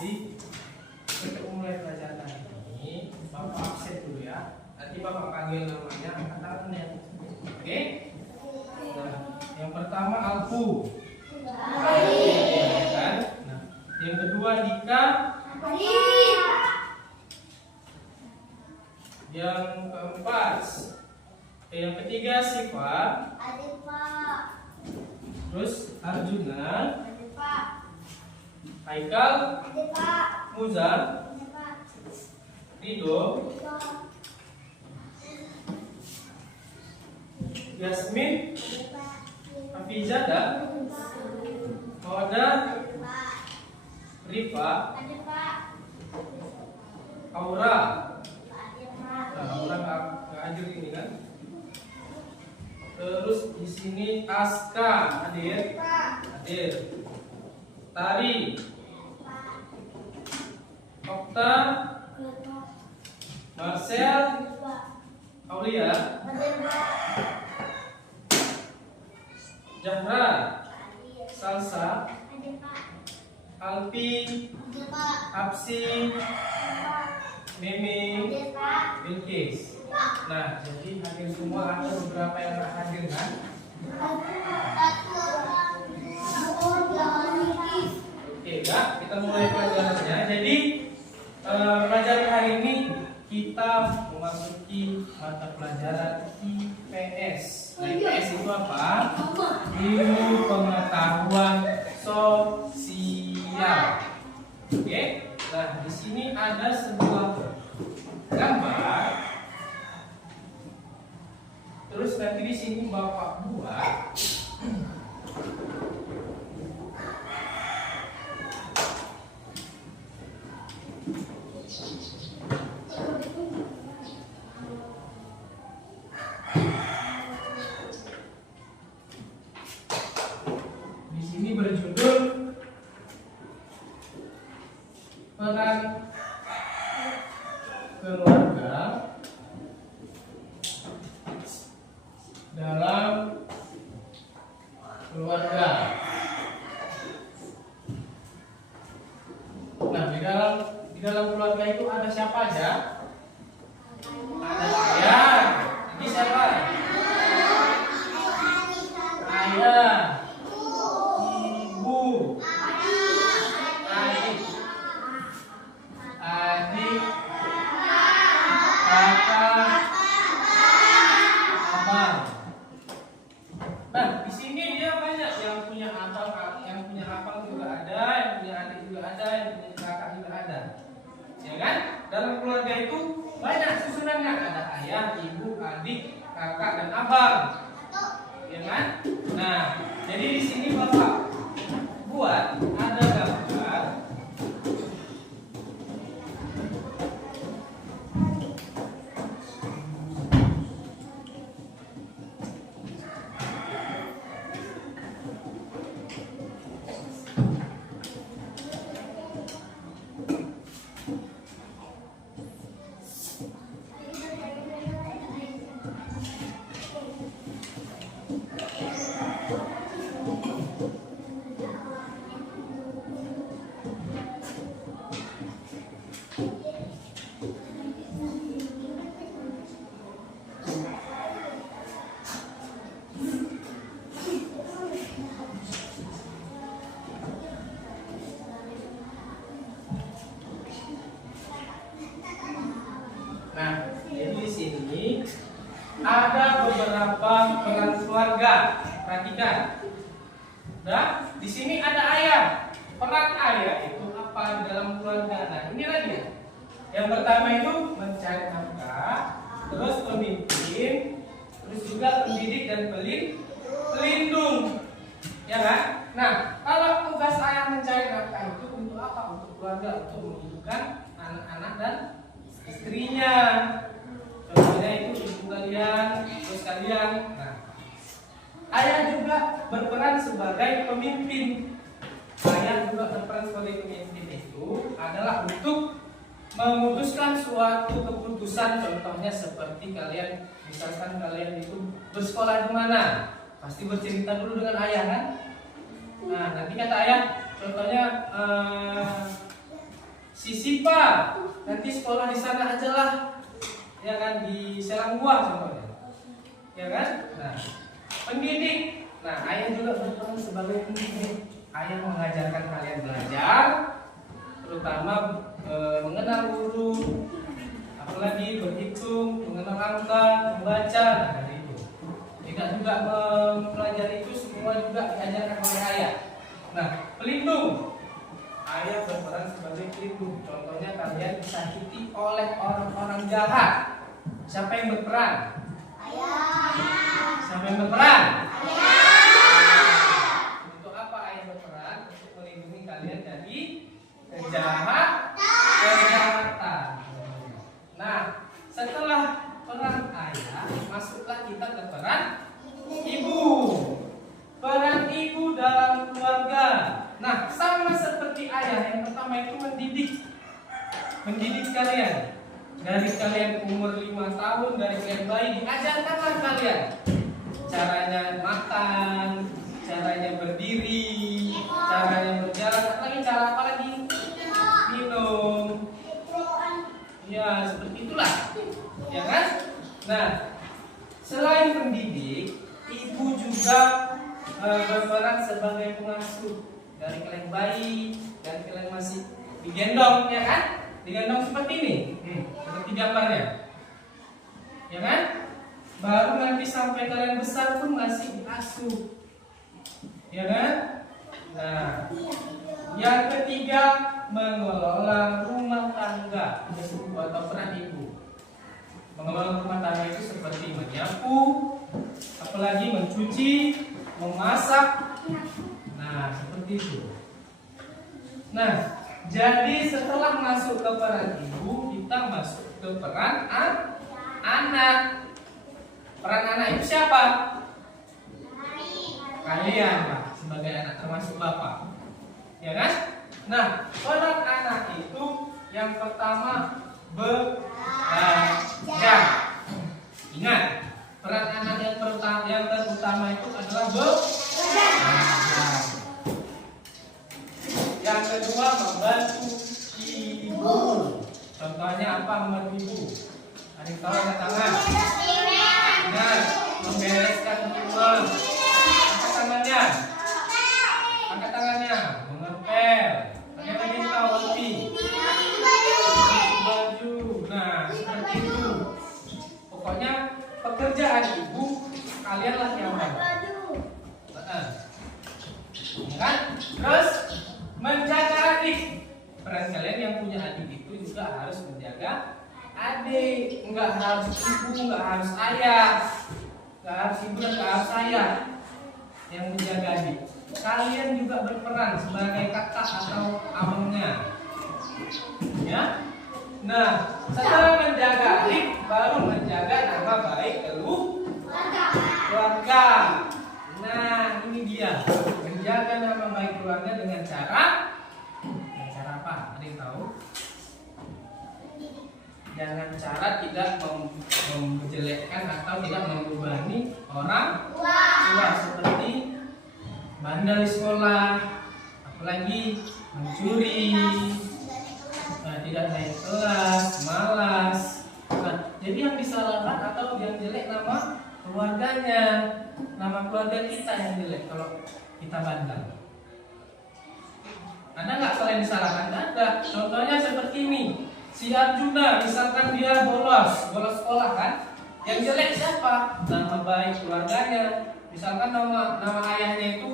Jadi untuk mulai pelajaran ini, Bapak absen dulu ya. Nanti Bapak panggil namanya, angkat tangannya. Oke? Nah, yang pertama Alfu. Ya kan? Nah, yang kedua Dika. Yang keempat, yang ketiga Siva. Terus Arjuna. Haikal. Muzar. Rido. Yasmin. Hafizada. Mawada. Rifa. Aura. Nah, Aura nggak hadir ini kan? Terus di sini Aska hadir. Tari. Okta. Marcel. Aulia. Jahra. Salsa. Alpi. Apsi. Meme. Bilkis. Nah, jadi hadir semua, ada beberapa yang nggak hadir kan? Oke, Kak, kita mulai pelajarannya. Jadi pelajaran hari ini kita memasuki mata pelajaran IPS. Nah, IPS itu apa? Ilmu pengetahuan sosial. Oke. Nah, di sini ada sebuah gambar. Terus nanti di sini Bapak buat di sini berjudul peran keluarga dalam keluarga. Nah, di dalam keluarga itu ada siapa aja? Ada ayah. Ini siapa? Ayah. Ibu. Adik. Kakak. Abang. Nah, di sini dia banyak yang punya abang juga ada, yang punya adik juga ada, yang punya kakak juga ada. Ya kan? Dalam keluarga itu banyak susunannya, ada ayah, ibu, adik, kakak dan abang. Ya kan? Nah, jadi di sini Bapak buat ada gambar. Nah, jadi di sini ada beberapa peran keluarga. Perhatikan. Nah, di sini ada ayah. Peran ayah itu apa di dalam keluarga? Nah, ini lagi. Yang pertama itu mencari nafkah, terus pemimpin, terus juga pendidik dan pelindung. Ya kan? Nah, kalau tugas ayah mencari nafkah itu untuk apa? Untuk keluarga, untuk menghidupkan anak-anak dan istrinya. Contohnya itu ibu kalian, terus kalian. Nah, ayah juga berperan sebagai pemimpin. Ayah juga berperan sebagai pemimpin itu adalah untuk memutuskan suatu keputusan. Contohnya seperti kalian, misalkan kalian itu bersekolah di mana, pasti bercerita dulu dengan ayah kan. Nah, nanti kata ayah, contohnya prinsipal, nanti sekolah di sana aja lah, ya kan, di Serang Buah contohnya, ya kan. Nah, pendidik, nah ayah juga berperan sebagai pendidik. Ayah mengajarkan kalian belajar, terutama mengenal guru, apalagi berhitung, mengenal angka, membaca, nah dari itu. Tidak juga mempelajari itu semua juga diajarkan oleh ayah. Nah, pelindung, ayah berperan sebagai pelindung. Contohnya kalian disakiti oleh orang-orang jahat. Siapa yang berperan? Ayah. Siapa yang berperan? Ayah. Untuk apa ayah berperan? Untuk melindungi kalian dari kejahatan. Nah, setelah peran ayah, masuklah kita ke peran ibu. Peran ibu dalam keluarga. Nah, sama seperti ayah, yang pertama itu mendidik kalian. Dari kalian umur 5 tahun, dari kalian bayi, diajarkanlah kalian caranya makan, caranya berdiri, caranya berjalan, apa lagi? Minum. Ya, seperti itulah. Ya kan? Nah, selain mendidik, ibu juga berperan sebagai pengasuh. Dari kalian bayi, dari kalian masih digendong, ya kan? Digendong seperti ini, seperti gambarnya, ya kan? Baru nanti sampai kalian besar pun masih diasuh, ya kan? Nah, yang ketiga, mengelola rumah tangga atau peran ibu. Mengelola rumah tangga itu seperti menyapu, apalagi mencuci, memasak. Nah, seperti itu. Nah, jadi setelah masuk ke peran ibu, kita masuk ke peran anak. Peran anak itu siapa? Kalian lah, sebagai anak, termasuk bapak, ya kan? Nah, peran anak itu yang pertama belajar. Ingat, peran anak yang terutama itu adalah belajar. Yang kedua, membantu ibu. Contohnya apa membantu ibu? Ada yang tahu, angkat tangan. Nah, membereskan rumah. Angkat tangannya. Angkat tangannya. Mengepel. Ada lagi yang tahu api? Baju. Nah, seperti itu. Pokoknya pekerjaan ibu kalianlah yang bantu. Kan? Terus menjaga adik. Peran kalian yang punya adik itu juga harus menjaga adik. Enggak harus ibu, enggak harus ayah. Enggak harus ibu, enggak harus ayah yang menjaga adik. Kalian juga berperan sebagai kakak atau abangnya. Ya. Nah, setelah menjaga adik, baru menjaga nama baik keluarga. Nah, ini dia. Menjaga nama baik keluarga dengan cara apa? Ada yang tahu? Dengan cara tidak menjelekkan atau tidak membebani orang tua, seperti bandel di sekolah, apalagi mencuri, tidak naik kelas, malas. Nah, jadi yang disalahkan atau yang jelek nama keluarganya, nama keluarga kita yang jelek kalau kita bandel. Ada nggak kalian disalahkan? Ada. Contohnya seperti ini. Si Arjuna, misalkan dia bolos sekolah kan? Yang jelek siapa? Nama baik keluarganya. Misalkan nama ayahnya itu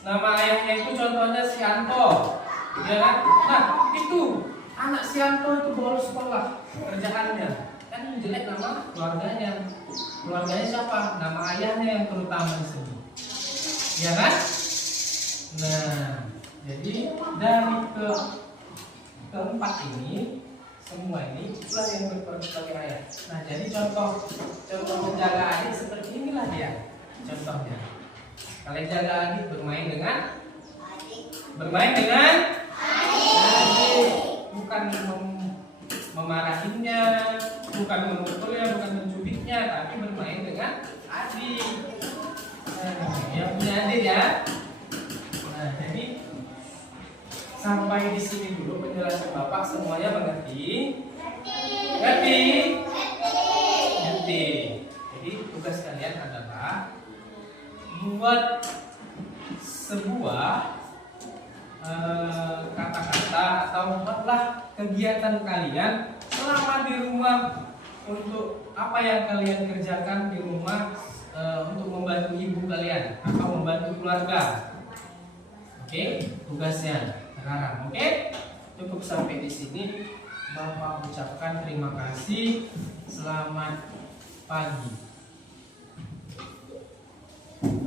nama ayahnya itu contohnya si Anto, ya kan? Nah, itu anak si Anto itu bolos sekolah, kerjaannya kan yang jelek nama keluarganya. Keluarganya siapa? Nama ayahnya yang terutama di sini, ya kan? Nah, jadi dari keempat ini, semua ini itulah yang berperan sebagai ayah. Nah, jadi contoh menjaga adik seperti inilah dia. Contohnya, kalian jaga adik bermain dengan adik, bukan memarahinya, bukan memukulnya, bukan mencubitnya, tapi bermain dengan adik. Yang punya adik ya. Nah, jadi Sampai di sini dulu penjelasan Bapak, semuanya mengerti? Ngerti? Ngerti. Jadi tugas kalian adalah buat sebuah kata-kata atau buatlah kegiatan kalian selama di rumah untuk apa yang kalian kerjakan di rumah untuk membantu ibu kalian atau membantu keluarga. Oke, tugasnya sekarang. Oke, cukup sampai di sini. Bapak ucapkan terima kasih. Selamat pagi.